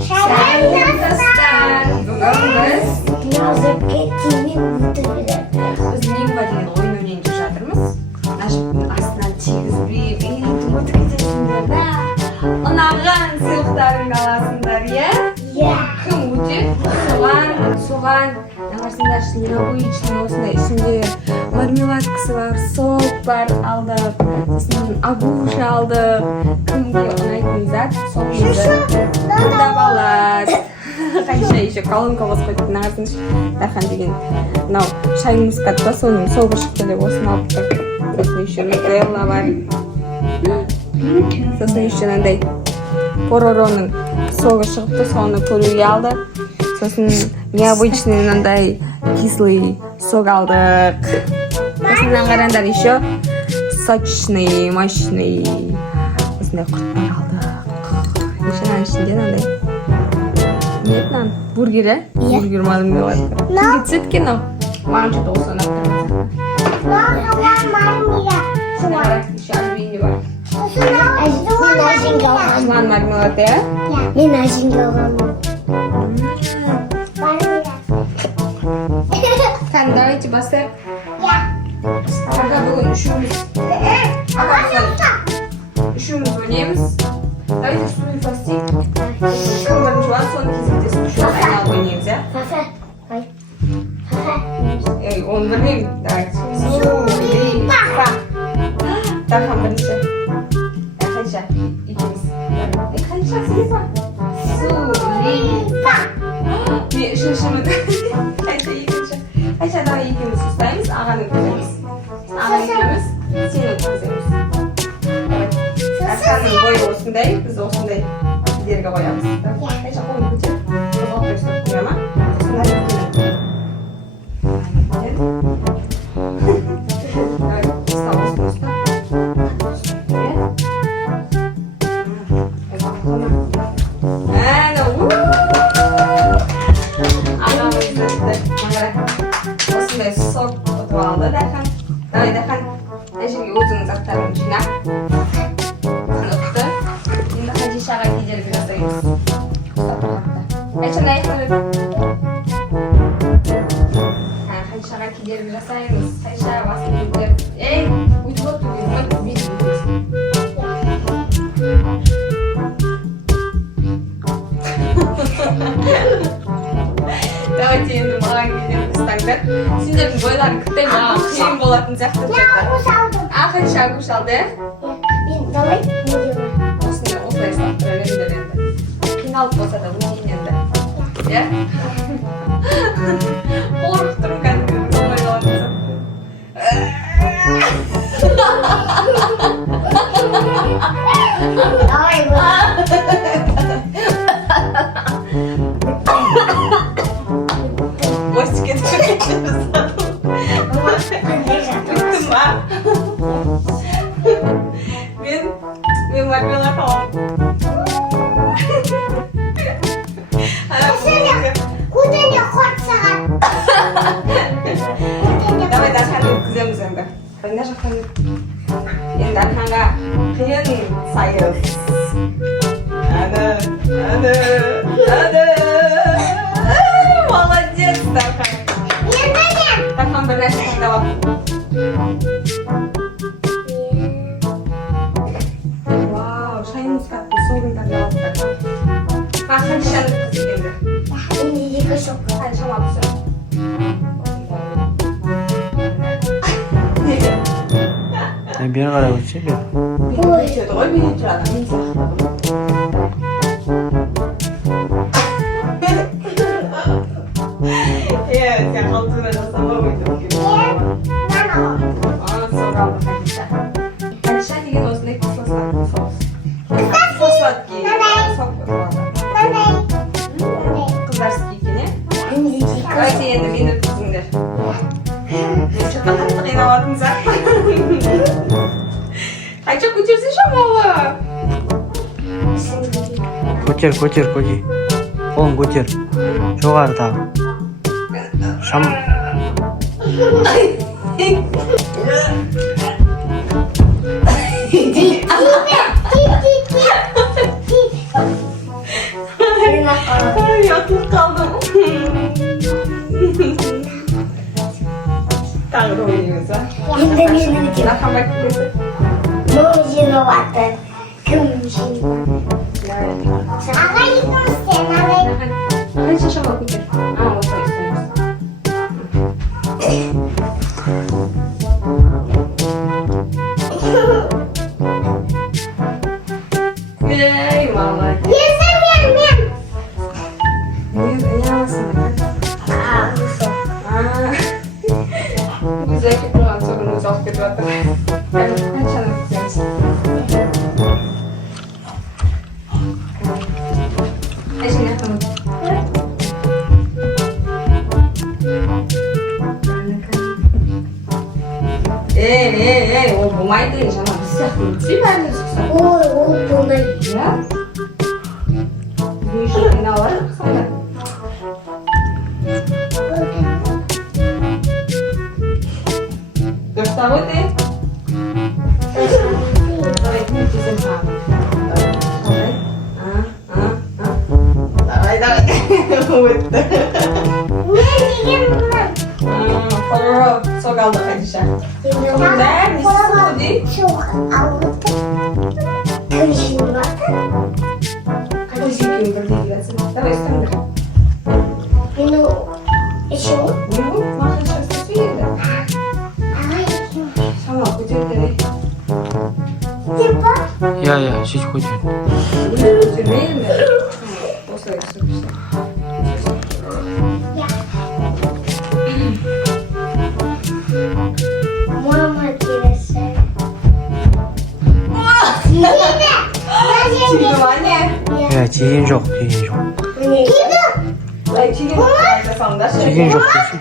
Sayın dostlar, bugün biz Nazırke TV müdürü. biz Limba degan oyun o'ynayib жатырмыз. Астынан тигізбей, ұмытып кетесіңдер да. Ұнаған сыйлықтарыңды аласыңдар, иә? Иә. Кім өтеді? Соған аласыңдар. Необычный осындай ішінде мармеладкасы бар, сок бар алдық, сосын агуша алдық. Кімге ұнайтын зат, соңында таңдап алады. Қанша еще колонка қосып қойдық, нағасыншы Дархан деген мынау шай мускатта соның соғы шықты деп осыны алып тұр. Сосын еще нутелла бар. Сосын еще мынандай поророның соғы шығыпты, соны көруге алды. Сосын необычный мынандай кислый сок алдық. Осыдан қараңдар еще сочный, мощный осындай құрттар алдық. Еще мынаның ішінде мынандай нет, нан. Бургер, иә? Бургер мармелад. Кімге түседі екен ау? Маған что-то осы ұнап тұрмыз. Сені қара, еще әжбейінде бар. Мен әжінге алғанмын. Жылан мармелад, иә? Мен әжінге алғанмын. Кәні, давайте бастайық. Аға бүгін үшеуміз ойнаймыз. Давайте суды фастик. Көңілін жуады, соны кезектесіп үшеуміз айналып ойнаймыз, иә? Оны білмеймін. Давайте. Суды фа. Дархан бірінші. Қанша? Екеуміз. Қанша сыйфа? Суды фа. Мен үшіншімін. Қанша екінші? Қанша давай екеуміз ұстаймыз, ағаны өткіземіз. Ағаны өткіземіз, сені өткіземіз. Дарханның бойы осындай, біз осындай кедергі қоямыз. Қанша қолын көтер? Қызғалып берсін қоя ма? Осындай өткіземіз. Давай, ұста, осыны ұста. Осындай сок ұтып алды Дархан. Давай, Дархан, әжеге өзіңіз заттарын жинап. Ұтты. Енді Хадишаға кедергі жасаймыз. Қаншаны аяқтап Хадишаға кедергі жасаймыз. Хадиша басын көтеріп. Ей, өйтіп отыр деймін. Бүйтіп өтесің. Давайте енді маған кедергі ұстаңдар. Сендердің бойларың күтті маған қиын болатын сияқты. Агуш алдым. Хадиша агуш алды, ә? Мен давай не делаю? Осылай ұстап тұра беріңдер енді. Қиналып болса да өтейін енді. Иә? Қорқып тұрмын кәдімгі болмай қалатын Остик кетіп кетіп Бүттім ба? Мен мармелад аламын. Кудене қорсаған. Давай Дарханды өткіземіз енді. Мына жақтан енді Дарханға қиын сайыс. Молодец, Дархан. Дархан бір нәрсе таңдап алып. Вау, шай мускаттың соғын таңдап алып Дархан. Хадишаны өткізіп енді. Енді екі шоқ. Қаншама түсір. Бері қарай өтсе бері. Бері өтеді ғой, бері тұрады. Мен сияқты. Сен қалтына жасама өйтіп. Мен алам. Соқ алды Хадиша. Хадиша деген осындай кисло-сладкий соус. Кисло-сладкий сок болады. Қыздарский екен, е? Давайте енді мені өткізіңдер. Мен что-то қатты қиналатын сияқты. Қанша көтерсейші молы? Көтер. Қолын көтер. Жоғары тағы. Шам. Yatılıp kaldım. Tağır oynuyoruz ha. Şimdi bizim için. Daha bekliyoruz. Muzino water. Kumuzino. Aga yıkmış sen. Aga Hadi şaşama kucak. Aa, o da istiyoruz. Yay, vallahi. Yesem yem. Ne yapasın? Güzel ki kulağın sorunuz alt kötü atır. Evet, kaç tane gideceğiz? Eşin yapalım. O bu maydı ya canım. Biz yapıyoruz. Bir ben de sıksam. O bunlar. Ya. Bu işin ne var? Sana. Gustavo te. Давай, давай. Ne diyeyim ben? Sonra sok aldı Hadişe. Ne? Nesi değil? Çok aldım. Kumuzino water. Teşekkür ederim. Давай, stand. Benim işim. Ну, Маша сейчас съедет. Aga yıkmış. Сама потерпи. Типа. 야야 시치 고칠. Потерпи. После всего. Ya. Mama gelirse. Yine. Чигование. 야 지진 жоқ 지진 жоқ. Gidin. Ай, чиген жоқ деп айта салыңдар. 지진 жоқ десін.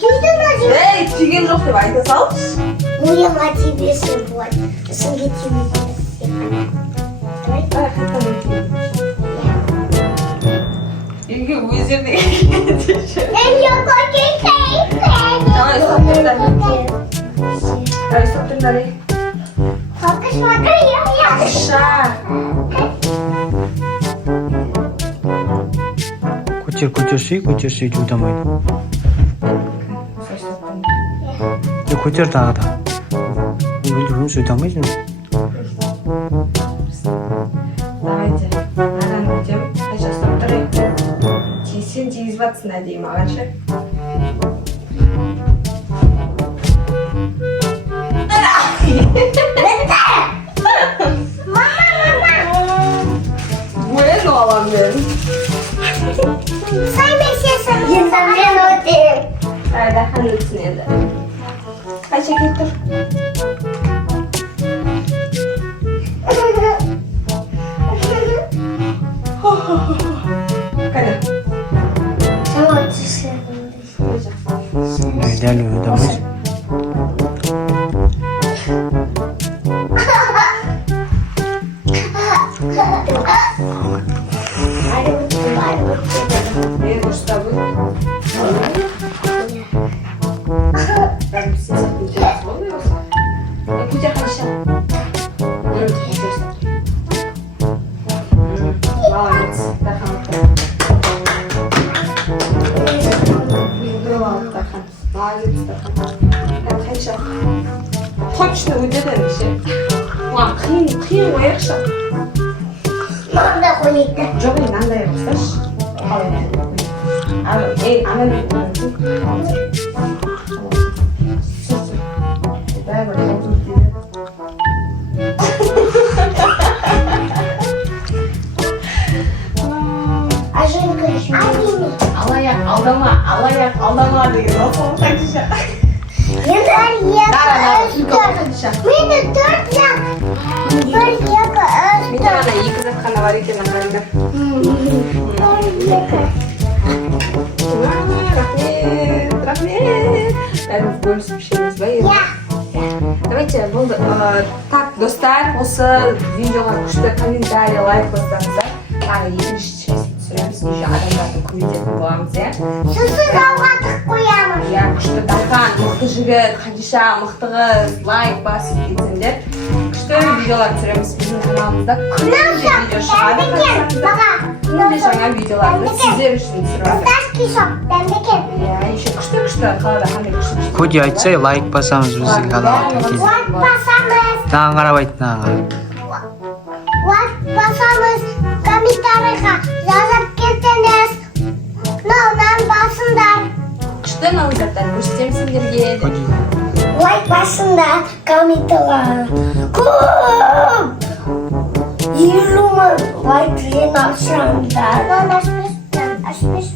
Gidin hadi. Ей, чиген жоқ деп айта салшы. Муяға тебе сегодня. Сынға тебе сегодня. Давай. Ай, қайтадан кейін. Үйге өздеріне кетеші. Давай, стоп тұрыңдар. Давай, стоп тұрыңдар. Аша. көтер жудамайды. көтер тағы да. Өзі жудамайды. Давайте. Надан өтем. Сейчас стоп тұрайық. Тиісен тиіз батсын әдейі мағаншы. Bueno alan ben. Haydi halletsin elde. Kaç çekil dur. Hadi. дәл жудамайды. Ben usta bu. Ben bir size yapacağız oluyorsa. Yapacak aşağı. Молодец. Молодец, Тахан. Точно выделенный. Ладно, қиын ояқшы. Жоқ, мынандай yapsаш. Ана дай бір алдама деген ол Хадиша. Мені 4 як. Бір екі Мен ана екі затқана бар екен ағайындар. Рахмет. Бәріміз бөлісіп ішеміз ба енді? Давайте, болды. Так, достар, осы видеоға күшті комментарий, лайк бассаңыздар. Тағы екінші часть түсіреміз. Уже адамдардың көбейтетін боламыз, иә? Сосын ауғатық қоямыз. Иә, күшті Дархан, мықты жігіт, Хадиша, мықты қыз, лайк басып кетсеңдер. Күшті видеолар түсіреміз біздің каналымызда. Күнде видео шығады. Баға. Күнде жаңа видеоларды сіздер үшін түсіремін. Косташки шоп, дәмдекен. Иә, еще күшті қалада қандай күшті. Коди айтса, лайк басамыз біздің каналға. Лайк басамыз. Мынаған қарап айт, мынаған. Лайк басамыз. Комментарийға жазып кетіңіз. Мынаудан басыңдар. Күшті наузаттар көрсетемін сендерге. Коди. Лайк басыңдар. Комментарийға. Көп! 20 мың лайк жинасаңдар. Ашпеш.